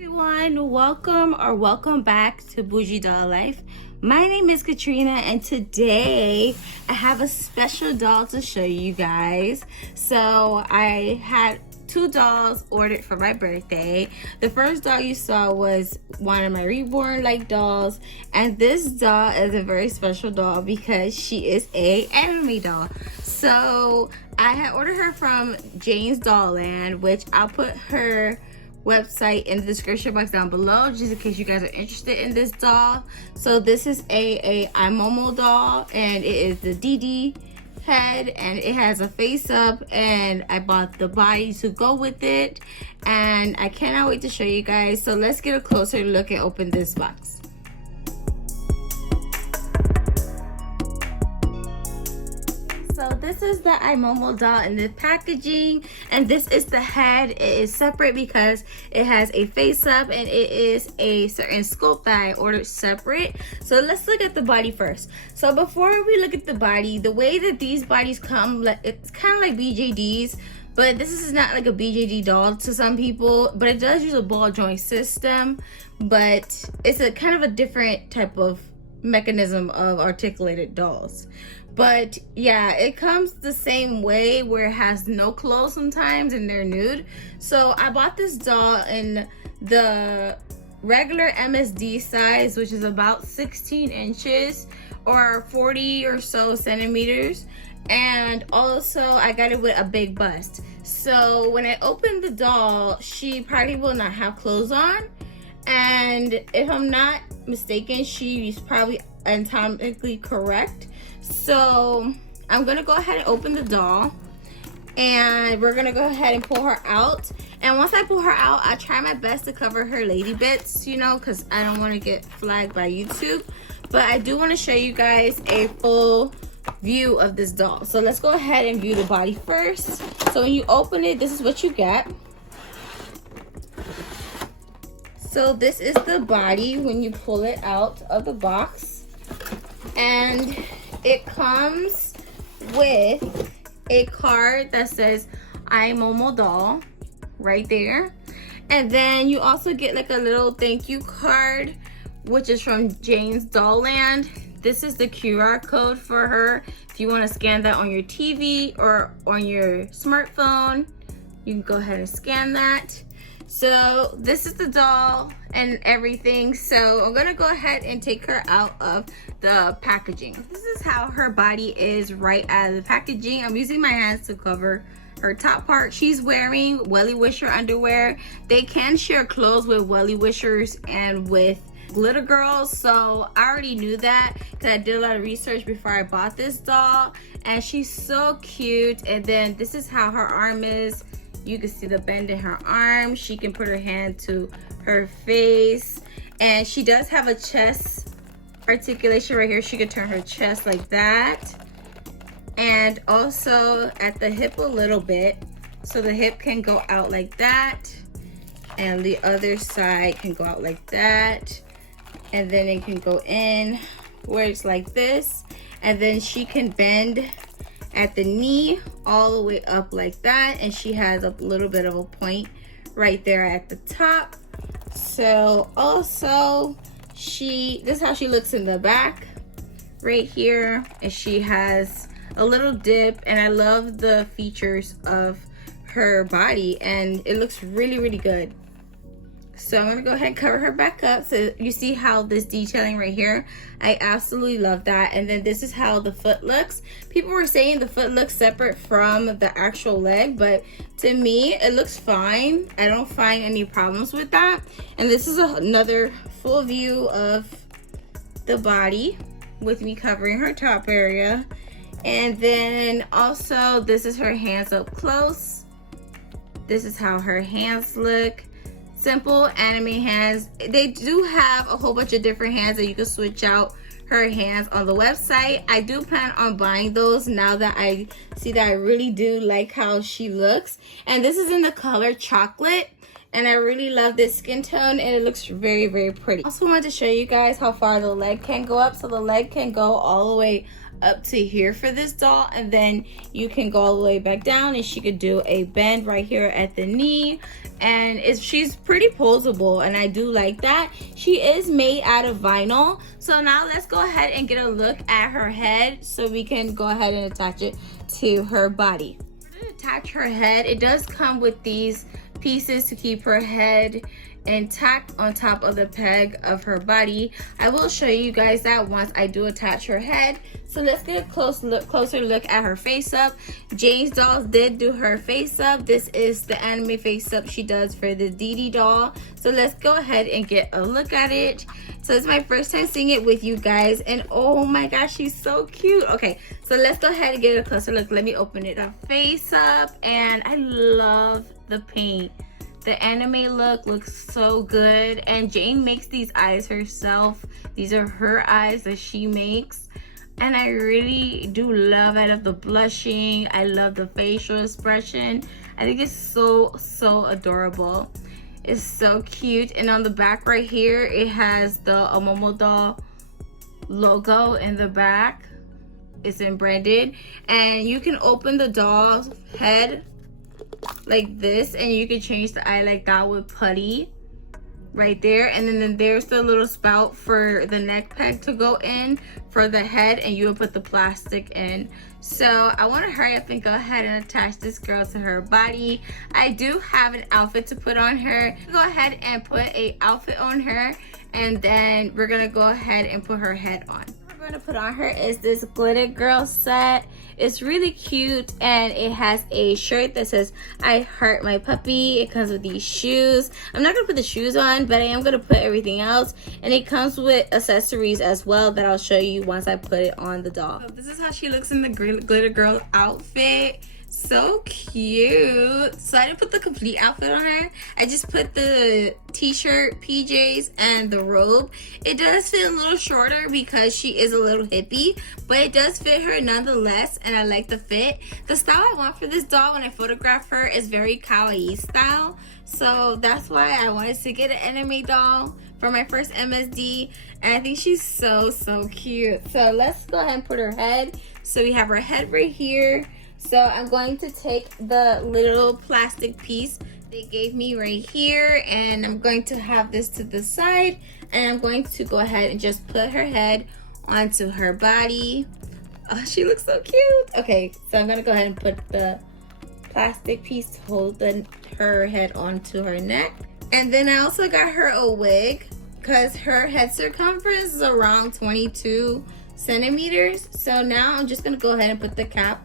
Everyone, welcome back to Bougie Doll Life. My name is Katrina, and today I have a special doll to show you guys. So I had two dolls ordered for my birthday. The first doll you saw was one of my reborn like dolls, and this doll is a very special doll because she is a anime doll. So I had ordered her from Jane's Doll Land, which I'll put her website in the description box down below, just in case you guys are interested in this doll. So this is a IMOMODOLL doll, and it is the DD head, and it has a face up, and I bought the body to go with it, and I cannot wait to show you guys. So let's get a closer look and open this box. So this is the IMOMODOLL doll in the packaging, and this is the head. It is separate because it has a face up, and it is a certain sculpt that I ordered separate. So let's look at the body first. So before we look at the body, the way that these bodies come, it's kind of like BJDs, but this is not like a BJD doll to some people, but it does use a ball joint system, but it's a kind of a different type of mechanism of articulated dolls. But yeah, it comes the same way, where it has no clothes sometimes and they're nude. So I bought this doll in the regular MSD size, which is about 16 inches or 40 or so centimeters. And also I got it with a big bust. So when I opened the doll, she probably will not have clothes on. And if I'm not mistaken, she's probably anatomically correct. So I'm gonna go ahead and open the doll, and we're gonna go ahead and pull her out. And once I pull her out, I try my best to cover her lady bits, you know, because I don't want to get flagged by YouTube. But I do want to show you guys a full view of this doll. So let's go ahead and view the body first. So when you open it, this is what you get. So this is the body when you pull it out of the box, and it comes with a card that says IMOMODOLL right there. And then you also get like a little thank you card, which is from Jane's Doll Land. This is the QR code for her. If you want to scan that on your TV or on your smartphone, you can go ahead and scan that. So this is the doll and everything. So I'm gonna go ahead and take her out of the packaging. This is how her body is right out of the packaging. I'm using my hands to cover her top part. She's wearing welly wisher underwear. They can share clothes with welly wishers and with glitter girls, so I already knew that because I did a lot of research before I bought this doll. And she's so cute. And then this is how her arm is. You can see the bend in her arm. She can put her hand to her face, and she does have a chest articulation right here. She could turn her chest like that, and also at the hip a little bit, so the hip can go out like that, and the other side can go out like that, and then it can go in where it's like this, and then she can bend at the knee all the way up like that, and she has a little bit of a point right there at the top. So also this is how she looks in the back right here, and she has a little dip, and I love the features of her body, and it looks really good. So I'm gonna go ahead and cover her back up. So you see how this detailing right here, I absolutely love that. And then this is how the foot looks. People were saying the foot looks separate from the actual leg, but to me it looks fine. I don't find any problems with that. And this is another full view of the body with me covering her top area. And then also this is her hands up close. This is how her hands look. Simple anime hands. They do have a whole bunch of different hands that you can switch out her hands on the website. I do plan on buying those now that I see that I really do like how she looks. And this is in the color chocolate, and I really love this skin tone, and it looks very pretty. Also wanted to show you guys how far the leg can go up. So the leg can go all the way up to here for this doll, and then you can go all the way back down, and she could do a bend right here at the knee. And she's pretty posable, and I do like that. She is made out of vinyl. So now let's go ahead and get a look at her head so we can go ahead and attach it to her body. To attach her head, it does come with these pieces to keep her head intact on top of the peg of her body. I will show you guys that once I do attach her head. So let's get a closer look at her face up. Jane's dolls did do her face up. This is the anime face up she does for the Dee Dee doll. So let's go ahead and get a look at it. So it's my first time seeing it with you guys, and oh my gosh, she's so cute. Okay, so let's go ahead and get a closer look. Let me open it up. Face up, and I love the paint. The anime look looks so good, and Jane makes these eyes herself. These are her eyes that she makes, and I really do love it. I love the blushing. I love the facial expression. I think it's so adorable. It's so cute. And on the back right here, it has the IMOMODOLL logo in the back. It's branded, and you can open the doll's head like this, and you can change the eye like that with putty right there. And then there's the little spout for the neck peg to go in for the head, and you will put the plastic in. So I want to hurry up and go ahead and attach this girl to her body. I do have an outfit to put on her. Go ahead and put a outfit on her, and then we're gonna go ahead and put her head on. What we're gonna put on her is this glitter girl set. It's really cute, and it has a shirt that says I heart my puppy. It comes with these shoes. I'm not gonna put the shoes on, but I am gonna put everything else, and it comes with accessories as well that I'll show you once I put it on the doll. So this is how she looks in the glitter girl outfit. So cute. So I didn't put the complete outfit on her. I just put the t-shirt, PJs, and the robe. It does fit a little shorter because she is a little hippie, but it does fit her nonetheless, and I like the fit. The style I want for this doll when I photograph her is very kawaii style. So that's why I wanted to get an anime doll for my first MSD, and I think she's so cute. So let's go ahead and put her head. So we have her head right here. So I'm going to take the little plastic piece they gave me right here, and I'm going to have this to the side, and I'm going to go ahead and just put her head onto her body. Oh, she looks so cute. Okay, so I'm gonna go ahead and put the plastic piece to hold her head onto her neck. And then I also got her a wig because her head circumference is around 22 centimeters. So now I'm just gonna go ahead and put the cap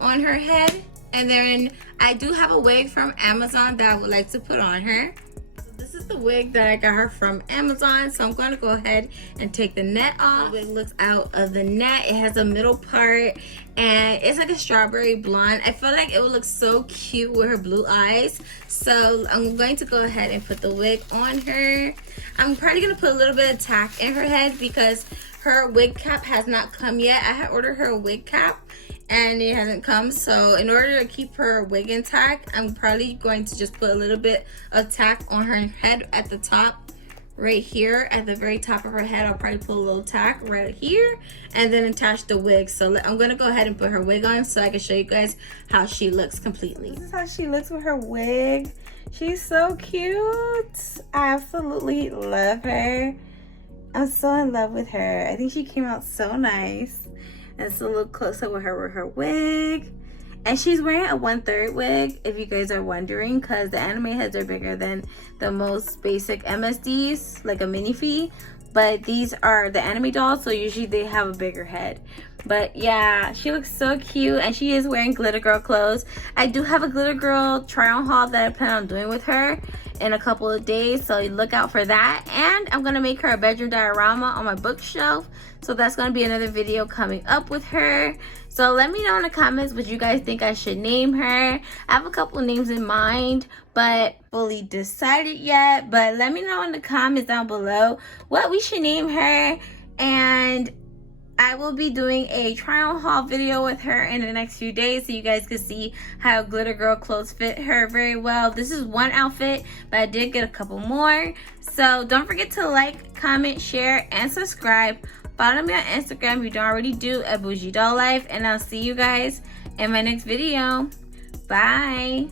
on her head, and then I do have a wig from Amazon that I would like to put on her. So this is the wig that I got her from Amazon, so I'm going to go ahead and take the net off. The wig looks out of the net. It has a middle part, and it's like a strawberry blonde. I feel like it would look so cute with her blue eyes, so I'm going to go ahead and put the wig on her. I'm probably going to put a little bit of tack in her head because her wig cap has not come yet. I had ordered her a wig cap, and it hasn't come. So in order to keep her wig intact, I'm probably going to just put a little bit of tack on her head at the top right here. At the very top of her head, I'll probably put a little tack right here, and then attach the wig. So I'm gonna go ahead and put her wig on so I can show you guys how she looks completely. This is how she looks with her wig. She's so cute. I absolutely love her. I'm so in love with her. I think she came out so nice. Let's look closer with her wig. And she's wearing a 1/3 wig, if you guys are wondering, because the anime heads are bigger than the most basic MSDs, like a minifee. But these are the anime dolls, so usually they have a bigger head. But yeah, she looks so cute, and she is wearing glitter girl clothes. I do have a glitter girl try on haul that I plan on doing with her in a couple of days, so look out for that. And I'm gonna make her a bedroom diorama on my bookshelf, so that's gonna be another video coming up with her. So let me know in the comments what you guys think I should name her. I have a couple of names in mind, but fully decided yet. But let me know in the comments down below what we should name her, and I will be doing a try on haul video with her in the next few days, so you guys can see how glitter girl clothes fit her very well. This is one outfit, but I did get a couple more. So don't forget to like, comment, share, and subscribe. Follow me on Instagram if you don't already do, at Bougie Doll Life, and I'll see you guys in my next video. Bye.